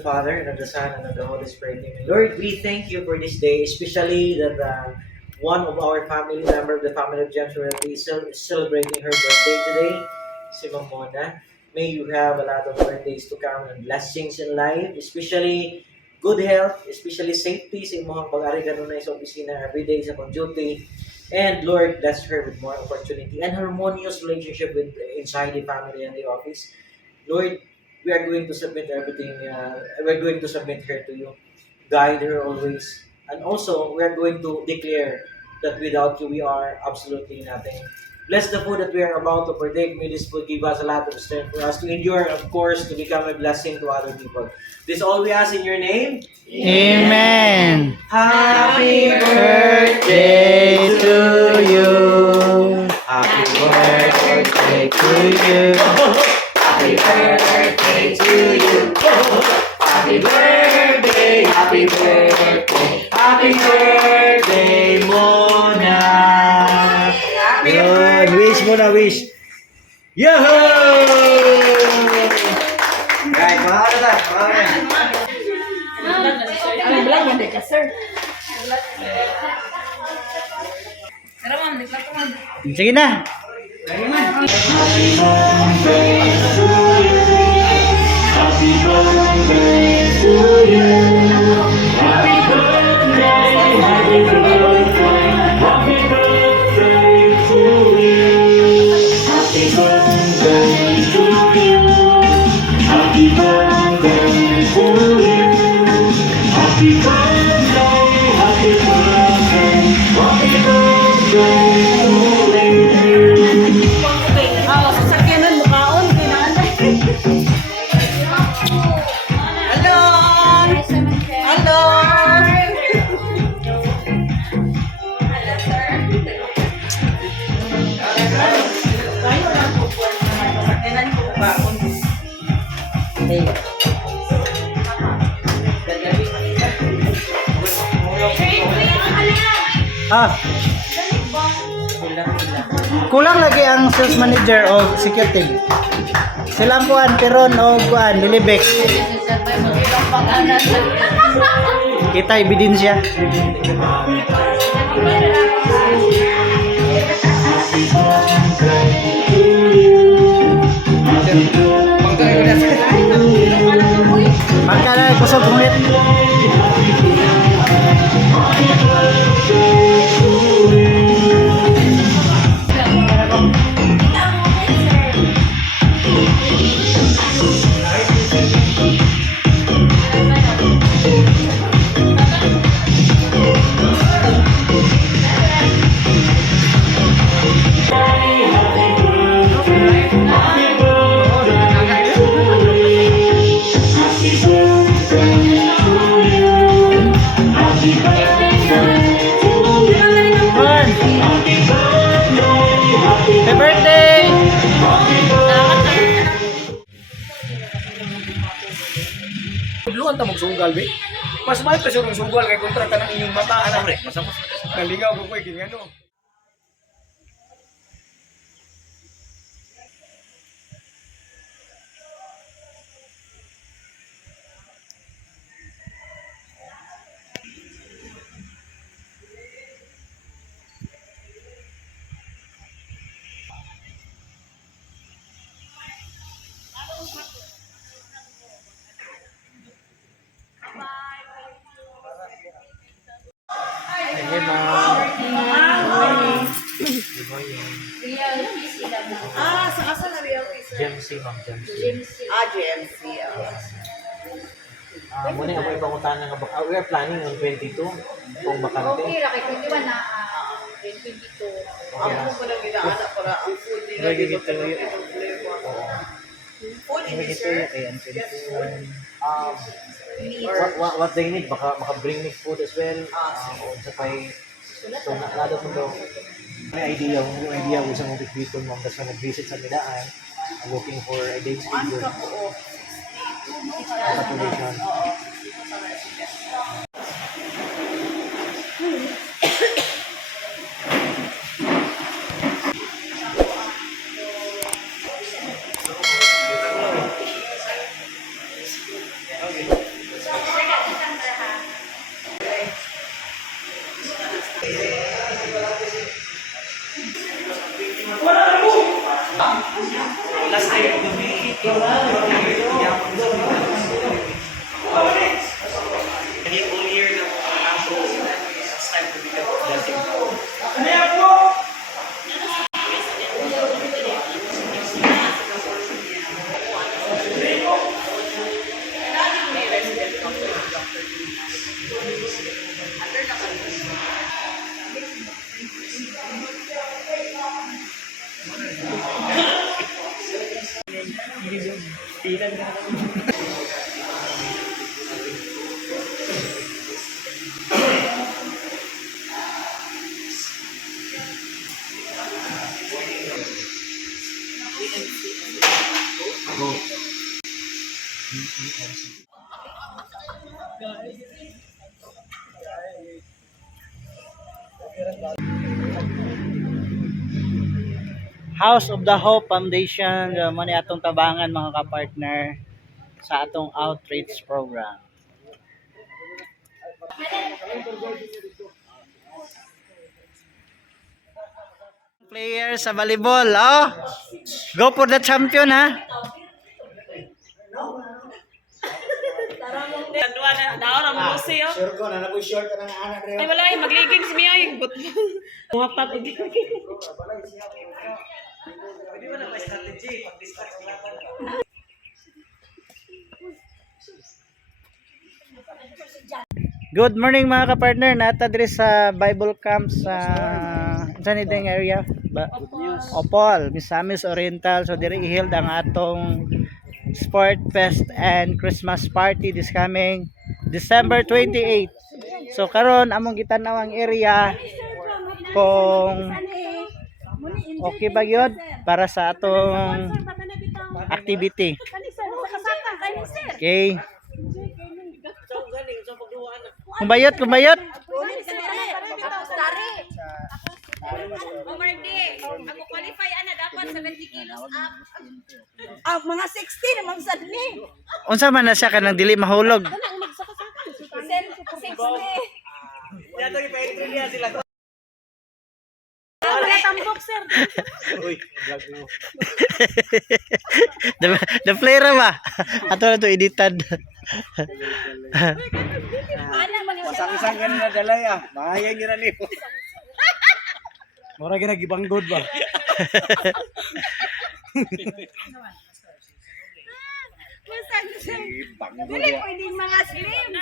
the Father, and of the Son, and of the Holy Spirit. Amen. Lord, we thank you for this day, especially that one of our family member of the family of James will be celebrating her birthday today, si Mamona. May you have a lot of birthdays to come and blessings in life, especially good health, especially safety sa imong pag-ari kanunay sa opisina every day sa pag-duty. And Lord, bless her with more opportunity and harmonious relationship with inside the family and the office. Lord, we are going to submit everything. We're going to submit her to you. Guide her always. And also, we are going to declare that without you, we are absolutely nothing. Bless the food that we are about to partake. May this food give us a lot of strength for us to endure, of course, to become a blessing to other people. This all we ask in your name. Amen. Happy Birthday to you. Happy birthday to you. Happy birthday to you. Happy birthday, happy birthday, happy birthday, Mona. Happy Yun, wish mo na wish. Yahoo! Right, mga ka na. Ang vlog mo ka, sir. Tara, ma'am, naglag ko, ma'am. Sige na. Happy birthday to you. Happy birthday, happy birthday, happy birthday to you. Happy birthday to you. Happy birthday to you. Happy birthday, happy birthday, happy birthday to you. Sasakyanan mo kaon, kailangan. Hello! Hello! Hello, sir. Tayo lang po po. Sasakyanan ko kaon. Ah, kulang lagi ang sales manager o executive. Silang kuan peron o kuan lilibek. Kita ebidensya. Maka na kusog ngit. Happy birthday! Luan ta magsugal be. Mas may presyo ng sugal kay kontra ka ng inyong mata anak re. Masamos naligaw ko koy kingano. Hey, ma'am. Good morning. Sa asa na real officer? GMC, ma'am. GMC. GMC. Muna ako ipangutan ng we are planning on 22 kung bakante. Okay, kay 21 na 22. Ang po ko nang ginaana para ang food nila Ready dito to pero eat. itong flavor. Oo. Food in Ito sir. kay What they need, baka bring me food as well. O sa pay, so nado mo daw. May idea kung saan mo bitbiton mo. Tapos nag-visit sa Midaan, I'm looking for a day Ano schedule. ka po? Population. Okay. House of the Hope Foundation, mo ni atong tabangan mga kapartner sa atong outreach program. Player sa volleyball, oh. Go for the champion, ha. Dua na naon ang musi oh. Sure ko na napoy short ka ng anak Ay wala ay magliging si Mia yung but. Mga pag Pwede ba na may strategy? Pag-distract sila ka. Good morning mga kapartner, nata diri sa Bible camp sa saan itong area? Opol, Misamis Oriental. So diri i-held ang atong Sport Fest and Christmas party this coming December 28. So karon among gitan-aw ang area kung okay ba yun para sa atong activity. Okay. Kumbayot. Ako qualify ana dapat 70 kilos up. mga 60 naman sad ni. Unsa man na siya kanang dili mahulog? 60. Yato ipa-entry niya sila. Wala tambok sir. Uy, vlog mo. The player ba? Ato na to edited. Ana man yung Isang ganun na dalay ah. Mahayag nyo na niyo. Mura ginagibanggod ba? dili pwedeng mga slim.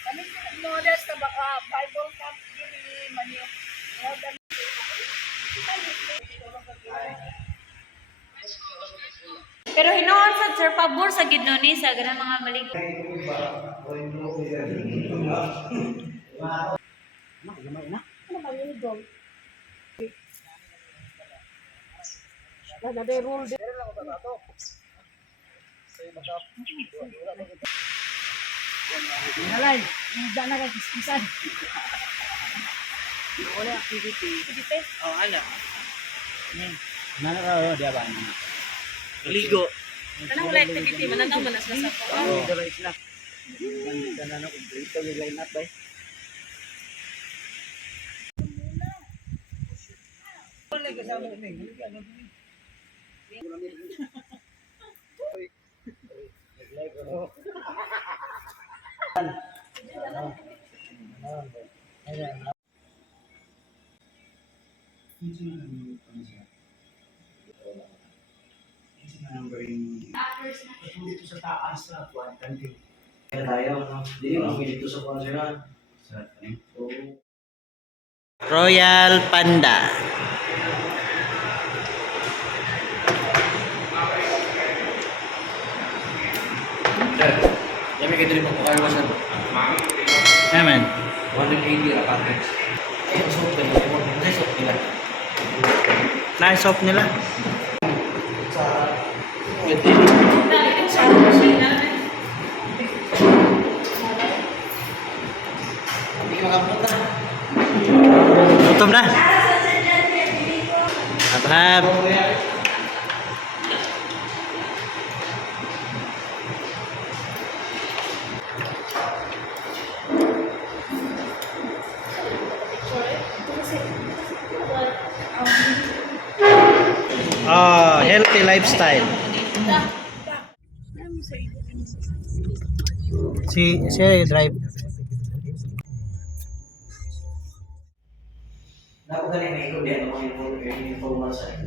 Kami modest na baka Bible camp dili man yung pero hinoon sa sir pabor sa gidnoni sa ganang mga malig. Nalay, hindi na kay kiskisan. Wala activity. Oh, ana. Mana ra dia ba? Ligo. Kanang wala activity mananaw man sa sa. Oh, dala isla. Kana na kompleto yung line up bay. Kaya tayo, no? Hindi, kami dito sa konseran. Royal Panda. Sir, kami kayo dito po kayo sa Amen. 180 na package. Eh, soap ka nila. Ano soap nila? Nice off nila. Pwede. Hindi ka makapunta. Gutom na. Hap-hap. Oh, healthy lifestyle. Si drive. Napagaling na ikaw din, mga informal sa ito.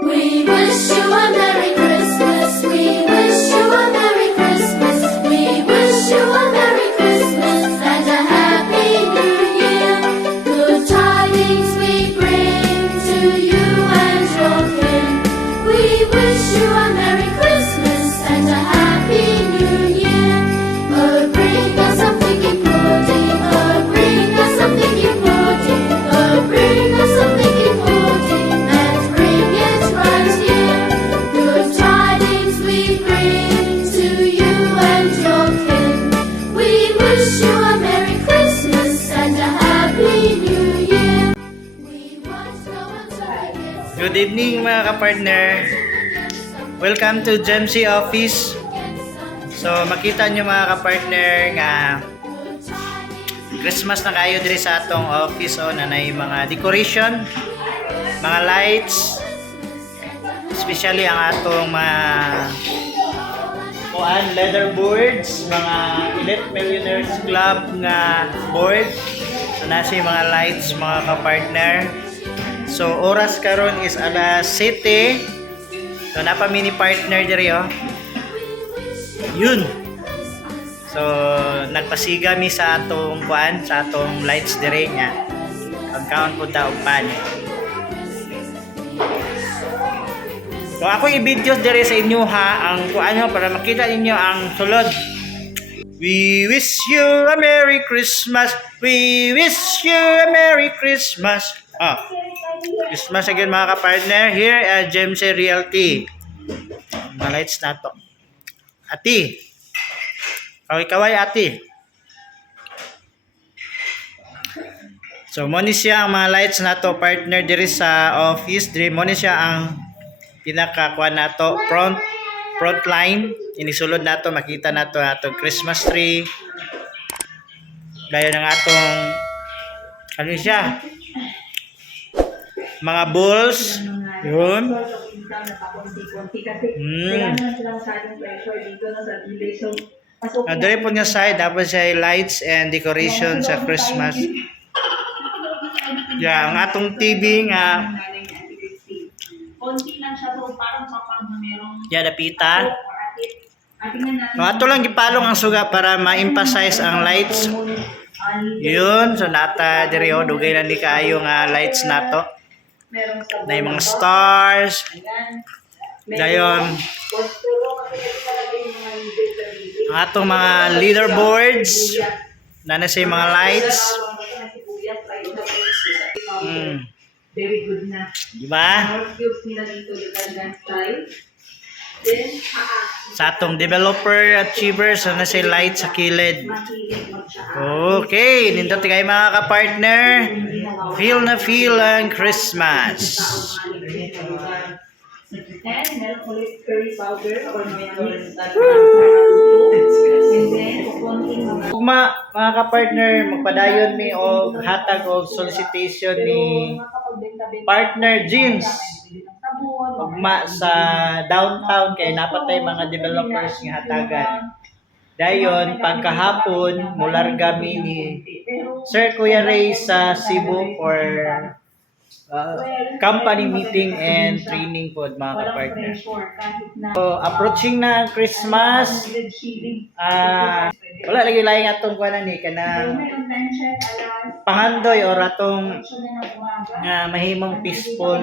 We wish you a Merry Christmas. We wish you a Merry Christmas. We wish you a Merry Christmas and a Happy New Year. Good tidings we bring to you and your kin. We wish you a Merry Christmas and a Happy New Year. Oh, bring us some thinking pudding. Oh, bring us some thinking pudding. Oh, bring us some thinking pudding and bring it right here. Good tidings we bring to you and your kin. We wish you a Merry Christmas and a Happy New Year. We want no one to forget. Good evening mga kapartner. Welcome to GEMC office. So makita nyo mga kapartner nga Christmas na kayo diri sa atong office na mga decoration, mga lights, especially ang atong mga leather boards, mga Elite Millionaires Club nga board. So nasa yung mga lights mga kapartner. So oras karon is alas 7. So napa mini partner diri Yun. So nagpasiga mi sa atong sa atong lights diri nya. Pagkaon po ta og pan. So ako i-video diri sa inyo ang para makita ninyo ang sulod. We wish you a Merry Christmas. We wish you a Merry Christmas. Christmas again mga kapartner here at GEMC Realty. Mga lights na to. Ati. Kaway ati. So mo ni siya ang mga lights na to partner diri sa office. Diri mo ni siya ang pinakakuan nato front line. Inisulod nato makita nato atong Christmas tree. Dayon ang atong ano siya? Mga balls. Yun. Dali po niya side. Dapat siya lights and decoration sa Christmas. Yeah, ang atong TV nga. Konti lang siya to, parang kapag merong Dapita. No, ato lang gipalong ang suga para ma-emphasize ang lights. Yun. So nata diri dugay na ni kaayo nga lights nato. Na yung mga stars. Dayon. Ang atong mga leaderboards. Na sa mga lights. very good na. Diba? More cubes nila dito yung Gangan style. Sa atong developer achievers na si light sa kilid. Okay, nindot kayo mga kapartner. Feel na feel ang Christmas. And meron ulit curry powder or may Mga kapartner, magpadayon mi o hatag o solicitation ni partner Jeans. Ugma sa downtown kay napatay mga developers nga hatagan. Dayon pagkahapon mularga mi ni Sir Kuya Ray sa Cebu for company meeting and training po mga kapartner. So approaching na ang Christmas. Wala lagi laing atong kuan ni kanang pangandoy or atong nga mahimong peaceful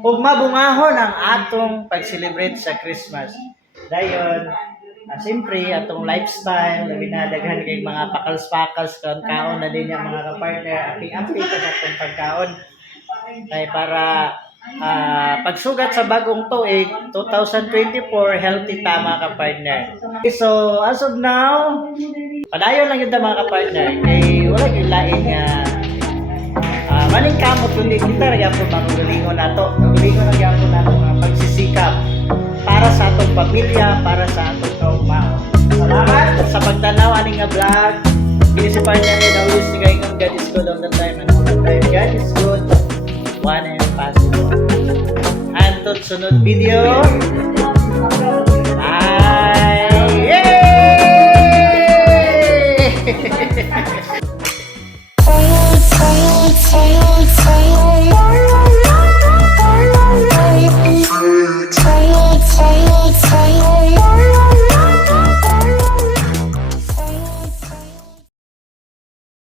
ug mabungahon ang atong pag-celebrate sa Christmas. Dayon siyempre atong lifestyle labi na daghan kay mga pakals-pakals kaon na din ang mga kapartner aping-aping sa atong pagkaon ay para pagsugat sa bagong tuig 2024 healthy tama ka partner. Okay, so as of now padayon lang yun mga ka-partner kay wala yung laing maling kamot kundi kita rin po magalingon nato magalingon lang po nato mga pagsisikap para sa atong pamilya para sa atong kauma. Salamat sa pagtanaw aning nga vlog. isip-isipan niya and always kay God is good all the time and all the time. God is good, one and possible. Hantod sunod video. Bye! Yay!